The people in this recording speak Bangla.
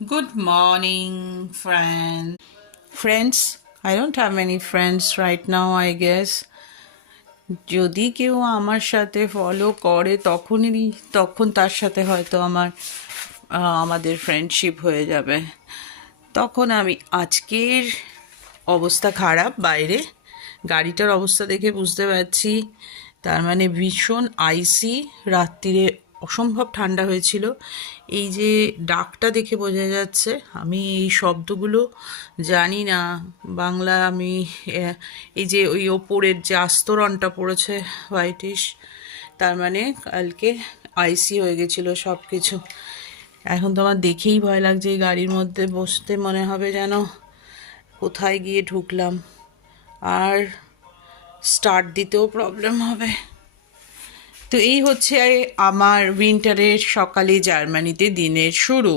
Good morning, friend. Friends, I don't have any friends right now, I guess. যদি কেউ আমার সাথে ফলো করে তখন তার সাথে হয়তো আমাদের ফ্রেন্ডশিপ হয়ে যাবে। তখন আজকের অবস্থা খারাপ বাইরে, গাড়িটার অবস্থা দেখে বুঝতে পারছি। তার মানে ভীষণ আইসি, রাত্রিরে অসম্ভব ঠান্ডা হয়েছিল। এই যে ডাকটা দেখে বোঝা যাচ্ছে, আমি এই শব্দগুলো জানি না বাংলা। এই যে ওই ওপরের যে আস্তরণটা পড়েছে হোয়াইটিশ, তার মানে কালকে আইসি হয়ে গেছিলো সব কিছু। এখন তো আমার দেখেই ভয় লাগছে, এই গাড়ির মধ্যে বসতে মনে হবে যেন কোথায় গিয়ে ঢুকলাম, আর স্টার্ট দিতেও প্রবলেম হবে। তো এই হচ্ছে আমার উইন্টারের সকালে জার্মানিতে দিনের শুরু।